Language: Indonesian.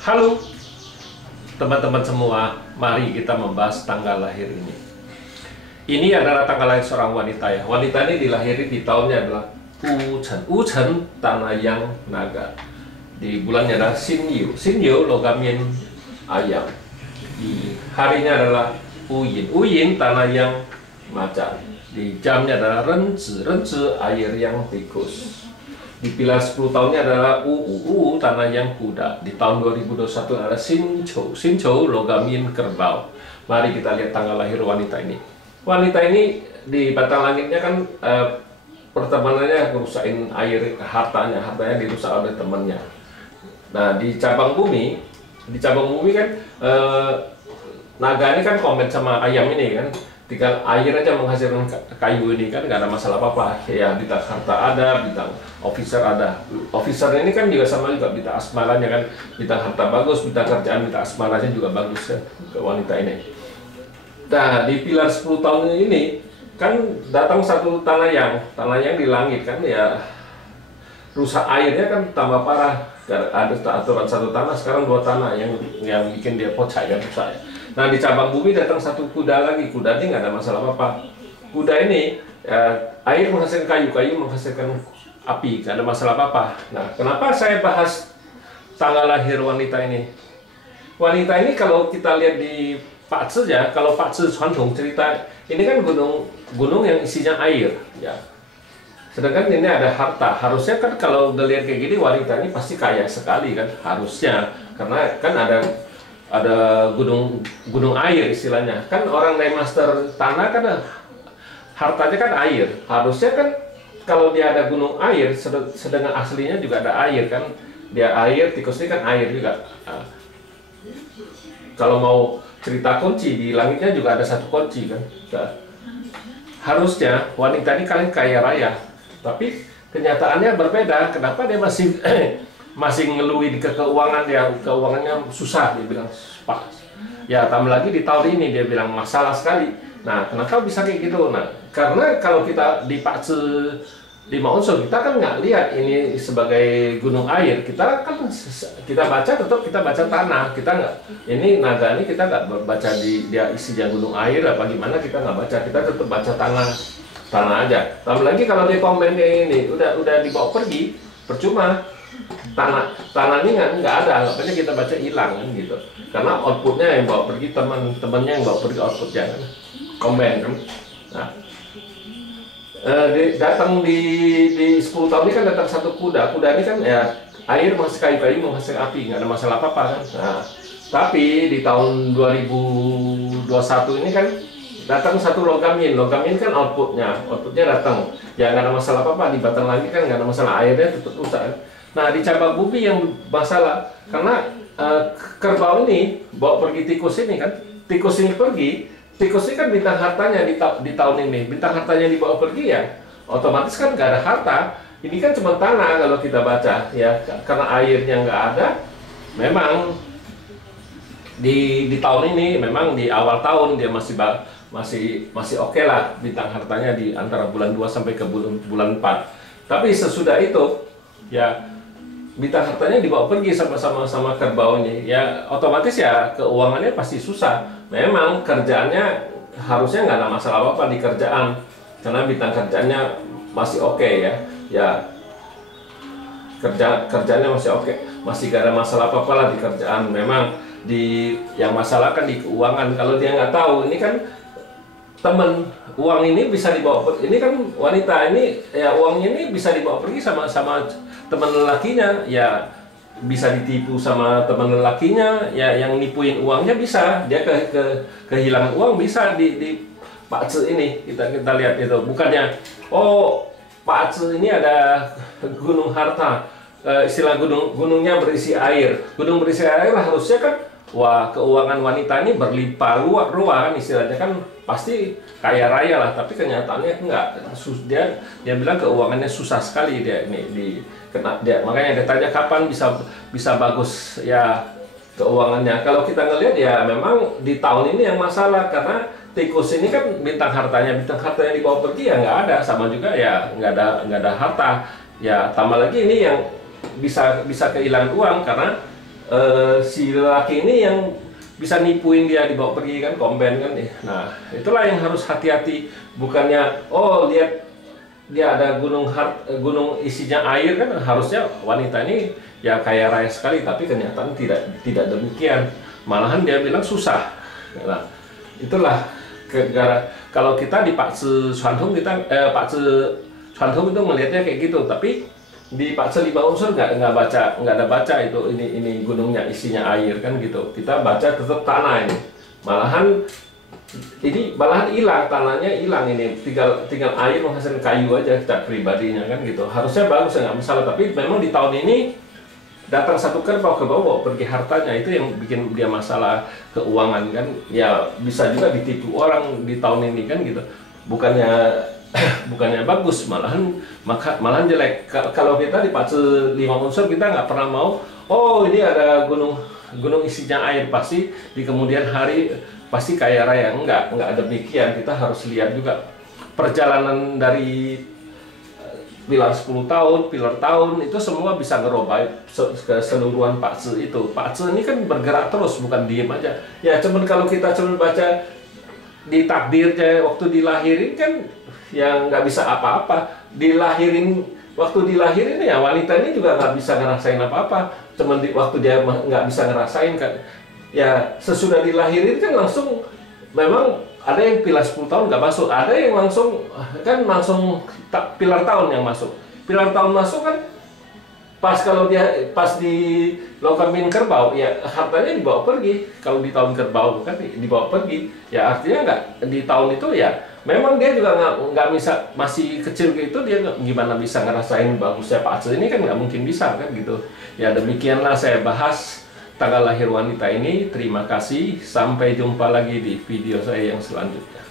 Halo teman-teman semua, mari kita membahas tanggal lahir ini. Ini adalah tanggal lahir seorang wanita ya. Wanita ini dilahiri di tahunnya adalah Wuchen. Wuchen tanah yang naga. Di bulannya adalah Xinyu. Xinyu logamin ayam. Di harinya adalah Uyin. Uyin tanah yang macan. Di jamnya adalah Renzi. Renzi air yang tikus. Di pilar 10 tahunnya adalah Uu tanah yang kuda. Di tahun 2021 adalah Xinqiu. Xinqiu logamin kerbau. Mari kita lihat tanggal lahir wanita ini. Wanita ini di batang langitnya kan pertemanannya kerusakin air, hartanya dirusak oleh temannya. Nah di cabang bumi kan naga ini kan komen sama ayam ini kan. Tinggal air aja menghasilkan kayu ini kan nggak ada masalah apa-apa ya. Bintang harta ada, bintang officer ada. Officer ini kan juga sama juga bintang asmaranya kan, bintang harta bagus, bintang kerjaan, bintang asmaranya juga bagus ya ke wanita ini. Nah di pilar 10 tahun ini kan datang satu tanah yang di langit kan ya, rusak airnya kan tambah parah. Ada aturan satu tanah, sekarang 2 tanah yang bikin dia pocah kan, rusak ya. Nah di cabang bumi datang satu kuda lagi. Kuda ini nggak ada masalah apa-apa. Kuda ini air menghasilkan kayu menghasilkan api, nggak ada masalah apa-apa. Nah kenapa saya bahas tanggal lahir wanita ini? Wanita ini kalau kita lihat di Pak Zi ya, kalau Pak Zi传统cerita ini kan gunung yang isinya air ya. Sedangkan ini ada harta. Harusnya kan kalau dilihat kayak gini wanita ini pasti kaya sekali kan, harusnya, karena kan ada gunung air istilahnya kan. Orang naik master tanah kan hartanya kan air. Harusnya kan kalau dia ada gunung air, sedangkan aslinya juga ada air kan, dia air, tikus ini kan air juga. Kalau mau cerita kunci, di langitnya juga ada satu kunci kan. Harusnya wanita ini kalian kaya raya, tapi kenyataannya berbeda. Kenapa dia masih ngeluhin ke keuangan dia? Keuangannya susah, dia bilang Pak. Ya tambah lagi di tahun ini dia bilang masalah sekali. Nah kenapa bisa kayak gitu? Nah karena kalau kita di Pak Zi 5 unsur, kita kan nggak lihat ini sebagai gunung air. Kita baca, tetap kita baca tanah. Kita nggak, ini naga ini kita nggak baca dia isinya gunung air apa gimana, kita nggak baca. Kita tetap baca tanah aja. Tambah lagi kalau di komen kayak ini udah dibawa pergi, percuma. Tanah ini nggak ada, anggapannya kita baca hilang kan gitu. Karena outputnya yang bawa pergi, teman-temannya yang bawa pergi outputnya kan, komen kan. Nah datang di 10 tahun ini kan datang satu kuda. Kuda ini kan ya air menghasilkan kayu menghasilkan api, nggak ada masalah apa-apa kan. Nah tapi di tahun 2021 ini kan datang satu logamin kan outputnya datang ya, nggak ada masalah apa-apa. Di batang langit kan nggak ada masalah, airnya tetap rusak kan. Nah di cabang bumi yang masalah karena kerbau ini bawa pergi tikus ini kan. Tikus ini pergi, tikus ini kan bintang hartanya di tahun ini. Bintang hartanya dibawa pergi ya, otomatis kan nggak ada harta. Ini kan cuma tanah kalau kita baca ya, karena airnya nggak ada. Memang di tahun ini, memang di awal tahun dia masih oke lah bintang hartanya di antara bulan 2 sampai ke bulan 4. Tapi sesudah itu ya bintang hartanya dibawa pergi sama kerbau ini ya, otomatis ya keuangannya pasti susah. Memang kerjaannya harusnya nggak ada masalah apa-apa di kerjaan, karena bintang kerjaannya masih oke ya kerjanya masih oke, masih gak ada masalah apa-apa lah di kerjaan. Memang yang masalah kan di keuangan. Kalau dia nggak tahu, ini kan temen uang ini bisa dibawa pergi. Ini kan wanita ini ya, uangnya ini bisa dibawa pergi sama teman lelakinya ya, bisa ditipu sama teman lelakinya ya, yang nipuin uangnya bisa dia kehilangan uang, bisa di Pak Zi ini kita lihat itu. Bukannya oh Pak Zi ini ada gunung harta, istilah gunungnya berisi air. Gunung berisi air harusnya kan wah, keuangan wanita ini berlimpah ruah kan, istilahnya kan pasti kaya raya lah. Tapi kenyataannya enggak. Dia bilang keuangannya susah sekali dia ini makanya dia tanya kapan bisa bagus ya keuangannya. Kalau kita ngelihat ya memang di tahun ini yang masalah, karena tikus ini kan bintang hartanya dibawa pergi ya nggak ada, sama juga ya nggak ada harta ya. Tambah lagi ini yang bisa kehilangan uang karena si laki ini yang bisa nipuin dia dibawa pergi kan, komben kan. Nah, itulah yang harus hati-hati. Bukannya, oh lihat dia ada gunung isinya air kan, harusnya wanita ini ya kaya raya sekali, tapi kenyataan tidak demikian. Malahan dia bilang susah. Nah, itulah kalau kita di Pak Se Xuanhong Pak Se Xuanhong itu melihatnya kayak gitu, tapi di Pak Se Lima Unsur nggak ada baca itu ini gunungnya isinya air kan gitu. Kita baca tetap tanah ini. Malahan hilang, tanahnya hilang ini, tinggal air menghasilkan kayu aja kita pribadinya kan gitu. Harusnya bagus, nggak masalah, tapi memang di tahun ini datang satu kerbau bawa pergi hartanya, itu yang bikin dia masalah keuangan kan. Ya bisa juga ditipu orang di tahun ini kan gitu. Bukannya bagus, malahan jelek. Kalau kita di Pak Se Lima Unsur kita nggak pernah mau, oh ini ada gunung isinya air, pasti di kemudian hari pasti kaya raya. Enggak demikian. Kita harus lihat juga perjalanan dari pilar 10 tahun, pilar tahun, itu semua bisa ngerubah keseluruhan Pak Se itu. Pak Se ini kan bergerak terus, bukan diem aja. Ya cuman kalau kita cuman baca di takdirnya waktu dilahirin kan ya nggak bisa apa-apa. Waktu dilahirin ya wanita ini juga nggak bisa ngerasain apa-apa. Cuman waktu dia nggak bisa ngerasain kan. Ya sesudah dilahirin kan langsung, memang ada yang pilar 10 tahun nggak masuk, ada yang langsung pilar tahun yang masuk. Pilar tahun masuk kan pas di lokamin kerbau, ya hartanya dibawa pergi. Kalau di tahun kerbau kan dibawa pergi, ya artinya nggak di tahun itu ya memang dia juga nggak bisa, masih kecil gitu, dia gimana bisa ngerasain bagusnya Pak Se ini kan nggak mungkin bisa kan gitu. Ya demikianlah saya bahas tanggal lahir wanita ini. Terima kasih, sampai jumpa lagi di video saya yang selanjutnya.